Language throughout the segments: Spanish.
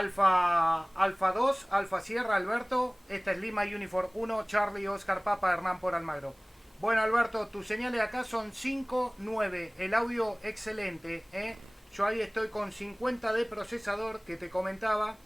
Alfa 2, Alfa Sierra, Alberto. Esta es Lima Uniform 1, Charlie, Oscar Papa, Hernán por Almagro. Bueno, Alberto, tus señales acá son 5, 9. El audio excelente, ¿eh? Yo ahí estoy con 50 de procesador que te comentaba.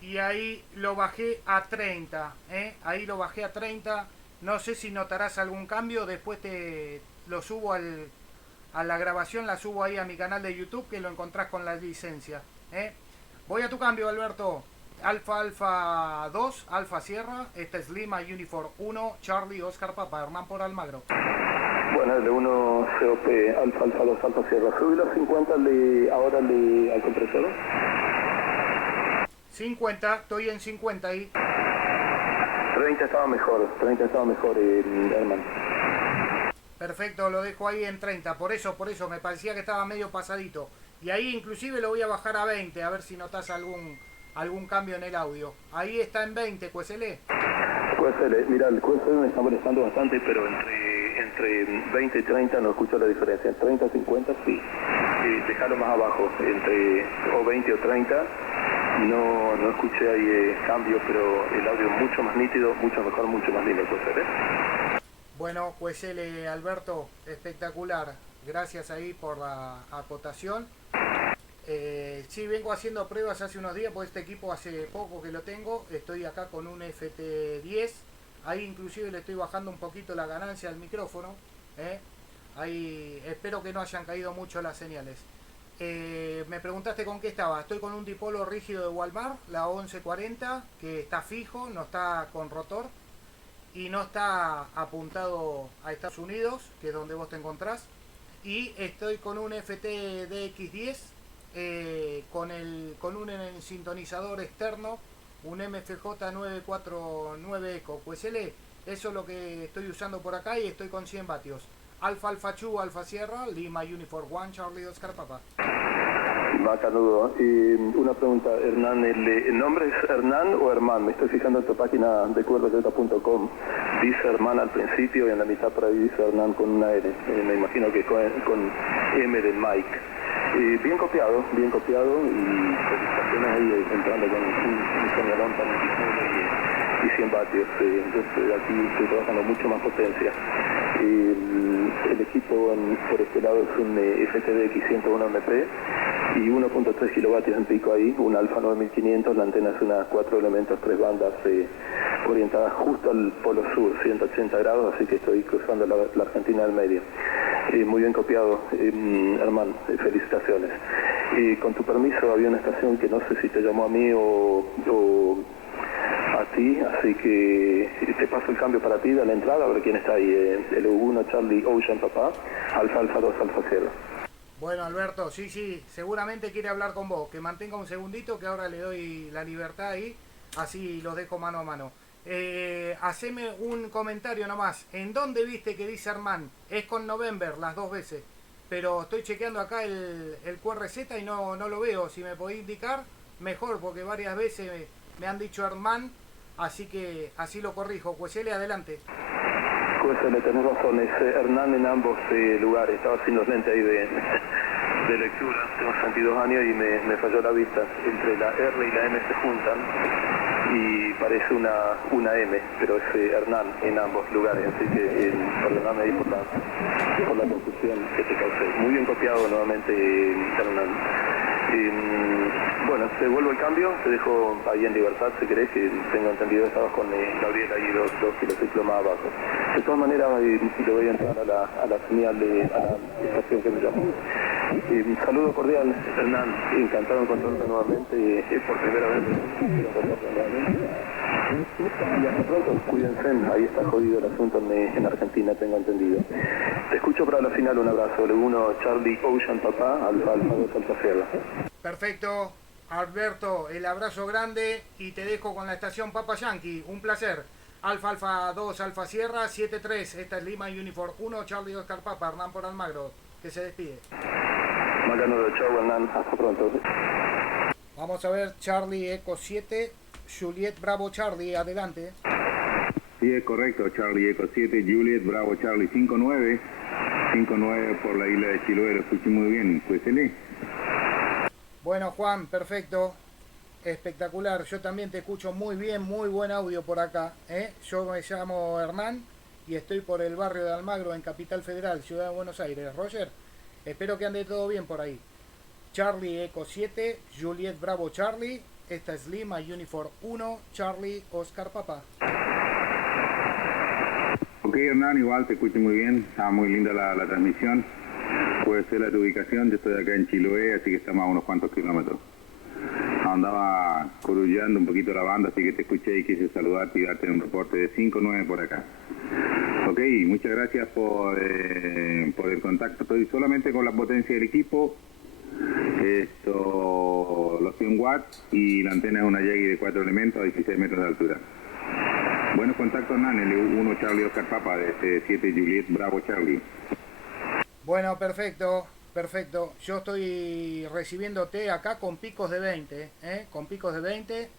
Y ahí lo bajé a 30, ¿eh? Ahí lo bajé a 30. No sé si notarás algún cambio. Después te lo subo a la grabación, la subo ahí a mi canal de YouTube, que lo encontrás con la licencia, ¿eh? Voy a tu cambio, Alberto. Alfa 2, Alfa Sierra. Esta es Lima Uniform 1, Charlie, Oscar Papa, Hernán por Almagro. Bueno, L1 COP, Alfa 2, Alfa Sierra. Subí los 50 ahora al compresor. 50, estoy en 50 ahí. 30 estaba mejor, hermano. Perfecto, lo dejo ahí en 30. Por eso, me parecía que estaba medio pasadito. Y ahí inclusive lo voy a bajar a 20, a ver si notas algún cambio en el audio. Ahí está en 20, QSL. QSL, mira, el QSL me está molestando bastante, pero entre 20 y 30 no escucho la diferencia. 30 y 50 sí. Dejarlo más abajo, entre o 20 o 30. No escuché ahí cambio, pero el audio es mucho más nítido, mucho mejor, mucho más lindo el QSL. Bueno, QSL, Alberto, espectacular. Gracias ahí por la acotación. Sí, vengo haciendo pruebas hace unos días, porque este equipo hace poco que lo tengo. Estoy acá con un FT10. Ahí inclusive le estoy bajando un poquito la ganancia al micrófono, ¿eh? Ahí espero que no hayan caído mucho las señales. Me preguntaste con qué estaba. Estoy con un dipolo rígido de Walmart, la 1140, que está fijo, no está con rotor y no está apuntado a Estados Unidos, que es donde vos te encontrás. Y estoy con un FT-DX10 con un sintonizador externo, un MFJ 949 Eco QSL. Eso es lo que estoy usando por acá y estoy con 100 vatios. Alfa Chu, Alfa Sierra, Lima Uniform 1, Charlie, Oscar Papa. Bacanudo. Una pregunta, Hernán, ¿el nombre es Hernán o Hermán? Me estoy fijando en tu página de cuerdosdelta.com. Dice Hermán al principio y en la mitad por ahí dice Hernán con una N. Me imagino que con M de Mike. Bien copiado y felicitaciones ahí entrando con un señalón tan y 100 vatios. Entonces aquí estoy trabajando mucho más potencia. El equipo por este lado es un FTDX 101 MP y 1.3 kilovatios en pico ahí, un Alfa 9500, la antena es una 4 elementos, 3 bandas orientadas justo al polo sur, 180 grados, así que estoy cruzando la Argentina del medio. Muy bien copiado, Herman, felicitaciones. Con tu permiso, había una estación que no sé si te llamó a mí o a ti, así que te paso el cambio para ti de la entrada, a ver quién está ahí. L1 Charlie Ocean Papá, Alfa 2 Alfa Sierra. Bueno, Alberto, sí, seguramente quiere hablar con vos. Que mantenga un segundito, que ahora le doy la libertad ahí, así los dejo mano a mano. Haceme un comentario nomás. ¿En dónde viste que dice Herman? Es con November, las dos veces. Pero estoy chequeando acá el QRZ y no lo veo. Si me podés indicar, mejor, porque varias veces me han dicho Herman, así que así lo corrijo. QSL, adelante. QSL, tenés razón, es Hernán en ambos lugares. Estaba sin los lentes ahí de lectura. Tengo 62 años y me falló la vista. Entre la R y la M se juntan y parece una M, pero es Hernán en ambos lugares. Así que perdóname ahí por la confusión que te causé. Muy bien copiado nuevamente, Hernán. Bueno, te vuelvo el cambio, te dejo ahí en libertad si querés, que tengo entendido estabas con Gabriel ahí dos kilociclos más abajo. De todas maneras, le voy a entrar a la señal a la estación que me llamó. Un saludo cordial, Hernán, encantado de encontrarte nuevamente, por primera vez. Y hasta pronto, cuídense, ahí está jodido el asunto en Argentina, tengo entendido. Te escucho para la final, un abrazo, L1 Charlie Ocean Papá, Alfa 2 Alfa Sierra. Perfecto, Alberto, el abrazo grande y te dejo con la estación Papa Yankee, un placer. Alfa 2 Alfa Sierra 73, esta es Lima Uniform 1, Charlie Oscar Papa, Hernán por Almagro, que se despide. Macanudo, chau Hernán, hasta pronto. Vamos a ver, Charlie Eco 7, Juliet Bravo Charlie, adelante. Sí, es correcto, Charlie Eco 7, Juliet Bravo Charlie 59 por la isla de Chiloé, lo escuché muy bien, QSL. Bueno, Juan, perfecto. espectacular. Yo también te escucho muy bien, muy buen audio por acá. Yo me llamo Hernán y estoy por el barrio de Almagro, en Capital Federal, Ciudad de Buenos Aires. Roger, espero que ande todo bien por ahí. Charlie Eco 7, Juliet Bravo Charlie. Esta es Lima Uniform 1, Charlie Oscar Papa. Ok, Hernán, igual te escucho muy bien. Está muy linda la transmisión. Puede ser la tu ubicación. Yo estoy acá en Chiloé, así que estamos a unos cuantos kilómetros. Andaba corullando un poquito la banda, así que te escuché y quise saludarte y darte un reporte de 5-9 por acá. Ok, muchas gracias por el contacto. Estoy solamente con la potencia del equipo. Los 100 watts y la antena es una Yagi de 4 elementos a 16 metros de altura. Buenos contactos, Nan, L1 Charlie Oscar Papa de 7 Juliet Bravo Charlie. Bueno, perfecto. Perfecto, yo estoy recibiéndote acá con picos de 20, con picos de 20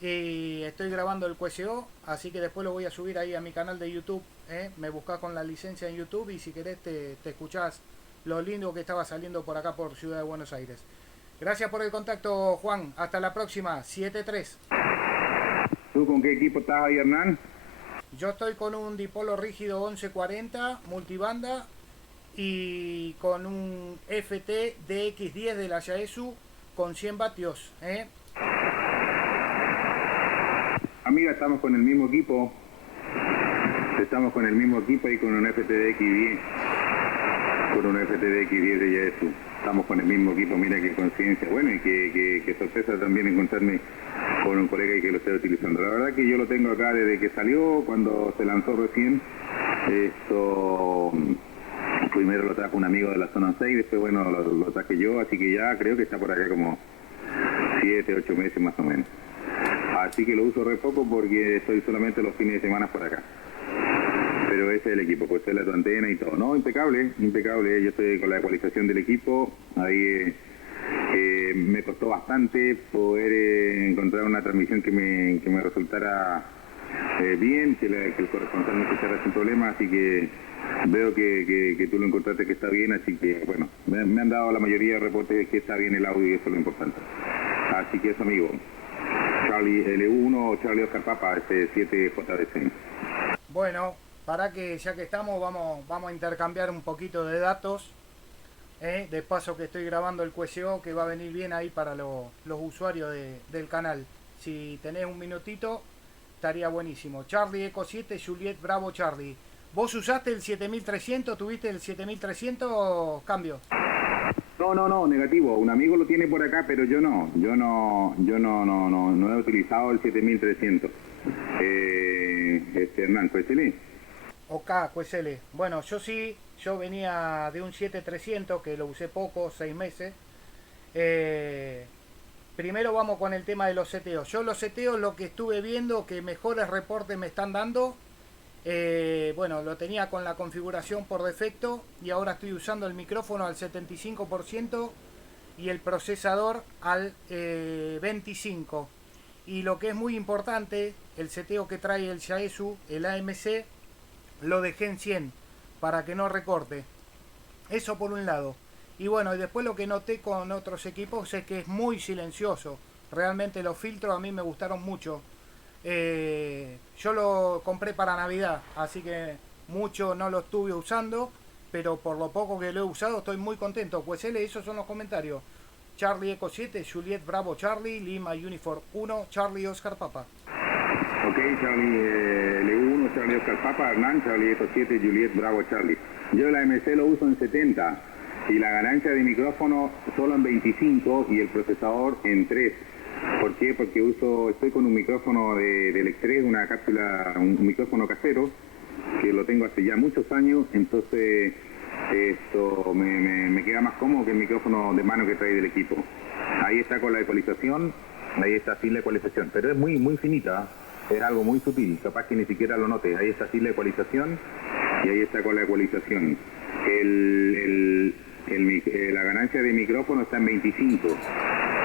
y estoy grabando el QSO, así que después lo voy a subir ahí a mi canal de YouTube, me buscás con la licencia en YouTube y si querés te escuchás lo lindo que estaba saliendo por acá por Ciudad de Buenos Aires. Gracias por el contacto, Juan, hasta la próxima, 7-3. ¿Tú con qué equipo estás ahí, Hernán? Yo estoy con un dipolo rígido 1140 multibanda y con un FT DX10 de la Yaesu con 100 vatios. Amiga, estamos con el mismo equipo. Estamos con el mismo equipo y con un FT DX10. Con un FT DX10 de Yaesu. Estamos con el mismo equipo, mira qué conciencia. Bueno, y qué sorpresa también encontrarme con un colega que lo esté utilizando. La verdad que yo lo tengo acá desde que salió, cuando se lanzó recién. Primero lo trajo un amigo de la zona 6, después bueno lo traje yo, así que ya creo que está por acá como 7, 8 meses más o menos. Así que lo uso re poco porque estoy solamente los fines de semana por acá. Pero ese es el equipo, pues es la tu antena y todo. No, impecable, impecable. Yo estoy con la ecualización del equipo. Ahí me costó bastante poder encontrar una transmisión que me resultara bien, que el corresponsal no escuchara sin problema, así que veo que tú lo encontraste que está bien, así que bueno, me han dado la mayoría de reportes de que está bien el audio y eso es lo importante. Así que eso, amigo. Charlie L1, Charlie Oscar Papa, 7 JDC. Bueno, para que ya que estamos vamos a intercambiar un poquito de datos, de paso que estoy grabando el QSO que va a venir bien ahí para los usuarios del canal. Si tenés un minutito estaría buenísimo. Charlie Eco 7, Juliet Bravo Charlie. ¿Vos usaste el 7300? ¿Tuviste el 7300 cambio? No, negativo. Un amigo lo tiene por acá, pero yo no he utilizado el 7300. Hernán, QSL. OK, QSL. Bueno, yo sí, yo venía de un 7300 que lo usé poco, 6 meses. Primero vamos con el tema de los seteos. Yo los seteos, lo que estuve viendo, que mejores reportes me están dando. Bueno, lo tenía con la configuración por defecto y ahora estoy usando el micrófono al 75% y el procesador al 25%. Y lo que es muy importante, el seteo que trae el Yaesu, el AMC, lo dejé en 100 para que no recorte. Eso por un lado. Y bueno, y después lo que noté con otros equipos es que es muy silencioso. Realmente los filtros a mí me gustaron mucho. Yo lo compré para Navidad, así que mucho no lo estuve usando, pero por lo poco que lo he usado estoy muy contento. Pues esos son los comentarios. Charlie Eco 7, Juliet Bravo Charlie, Lima Uniform 1, Charlie Oscar Papa. Ok, Charlie L1, Charlie Oscar Papa, Hernán, Charlie Eco 7, Juliet Bravo Charlie. Yo el AMC lo uso en 70 y la ganancia de micrófono solo en 25 y el procesador en 3. ¿Por qué? Porque estoy con un micrófono de Electrek, una cápsula, un micrófono casero, que lo tengo hace ya muchos años, entonces esto me queda más cómodo que el micrófono de mano que trae del equipo. Ahí está con la ecualización, ahí está sin la ecualización, pero es muy finita, es algo muy sutil, capaz que ni siquiera lo notes. Ahí está sin la ecualización y ahí está con la ecualización. La ganancia de micrófono está en 25.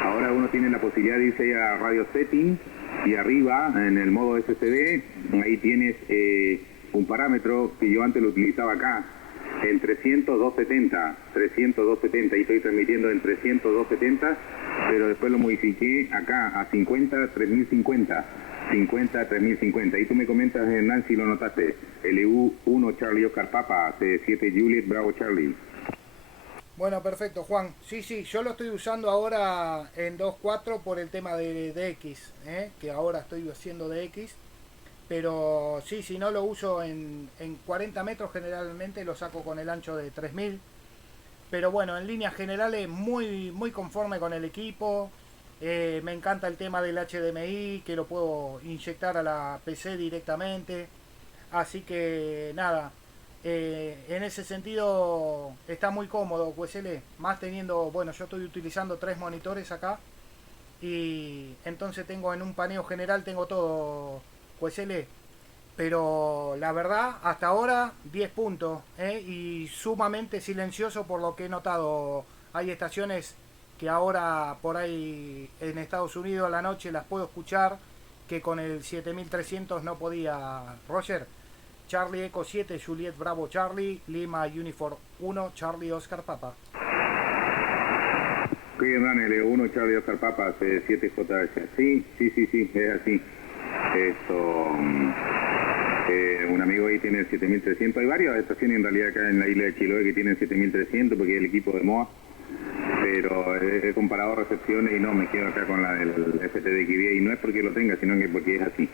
Ahora uno tiene la posibilidad de irse a radio setting y arriba en el modo SSD ahí tienes un parámetro que yo antes lo utilizaba acá, En 300-270, 300-270, y estoy transmitiendo en 300-270, pero después lo modifiqué acá a 50-3050, 50-3050. Y tú me comentas, Hernán, si lo notaste, LU1 Charlie Oscar Papa, C7 Juliet Bravo Charlie. Bueno, perfecto, Juan. Sí, sí, yo lo estoy usando ahora en 2.4 por el tema de DX, que ahora estoy haciendo DX. Pero sí, si no lo uso en 40 metros, generalmente lo saco con el ancho de 3000. Pero bueno, en líneas generales muy conforme con el equipo. Me encanta el tema del HDMI, que lo puedo inyectar a la PC directamente. Así que nada, en ese sentido está muy cómodo QSL. Más teniendo, bueno, yo estoy utilizando 3 monitores acá. Y entonces tengo en un paneo general, tengo todo QSL. Pero la verdad, hasta ahora 10 puntos, y sumamente silencioso por lo que he notado. Hay estaciones que ahora por ahí en Estados Unidos a la noche las puedo escuchar, que con el 7300 no podía. Roger, Charlie Eco 7, Juliet Bravo Charlie, Lima Uniform 1, Charlie Oscar Papa. Sí, Hernán, L1 Charlie Oscar Papa, C7JS. Sí, es así. Esto... un amigo ahí tiene el 7300, hay varias estaciones en realidad acá en la isla de Chiloé que tienen 7300 porque es el equipo de MOA, pero he comparado recepciones y no, me quedo acá con la del FTDX10 y no es porque lo tenga, sino que porque es así.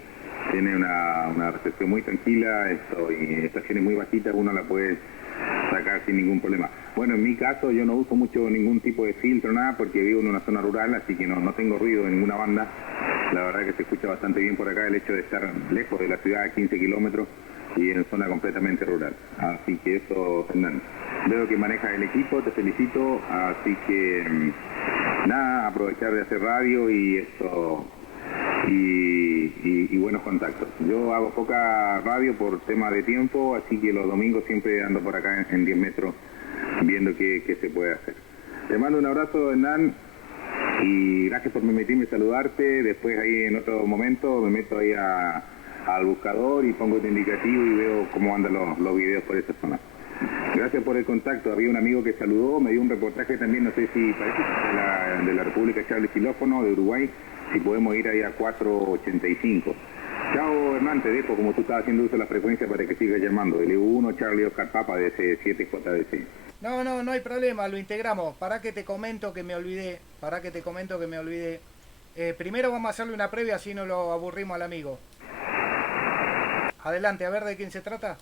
Tiene una recepción muy tranquila, y estaciones muy bajitas uno la puede sacar sin ningún problema. Bueno, en mi caso yo no uso mucho ningún tipo de filtro, nada, porque vivo en una zona rural, así que no tengo ruido de ninguna banda. La verdad que se escucha bastante bien por acá el hecho de estar lejos de la ciudad, a 15 kilómetros, y en zona completamente rural. Así que eso, Fernando. Veo que manejas el equipo, te felicito, así que nada, aprovechar de hacer radio y esto... Y buenos contactos. Yo hago poca radio por tema de tiempo, así que los domingos siempre ando por acá en 10 metros viendo qué se puede hacer. Te mando un abrazo, Hernán, y gracias por permitirme saludarte. Después ahí en otro momento me meto ahí al buscador y pongo tu indicativo y veo cómo andan los videos por esa zona. Gracias por el contacto. Había un amigo que saludó, me dio un reportaje también, no sé si parece de la República Charlie Xilófono de Uruguay, si podemos ir ahí a 485. Chao, Hernán, te dejo, como tú estás haciendo uso de la frecuencia para que sigas llamando. L1 Charlie Oscar Papa de C7JDC. No hay problema, lo integramos. Para que te comento que me olvidé. Primero vamos a hacerle una previa, así no lo aburrimos al amigo. Adelante, a ver de quién se trata.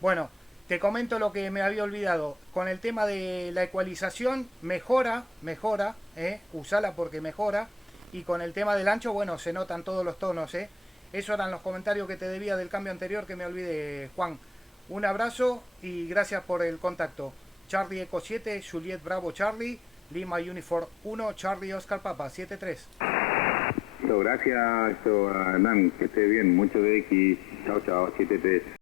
Bueno, te comento lo que me había olvidado. Con el tema de la ecualización, mejora, usala porque mejora. Y con el tema del ancho, bueno, se notan todos los tonos, Esos eran los comentarios que te debía del cambio anterior que me olvidé, Juan. Un abrazo y gracias por el contacto. Charlie Eco 7, Juliet Bravo Charlie, Lima Uniform 1, Charlie Oscar Papa, 73. Gracias, Hernán, que esté bien. Mucho de X. Chao, 73.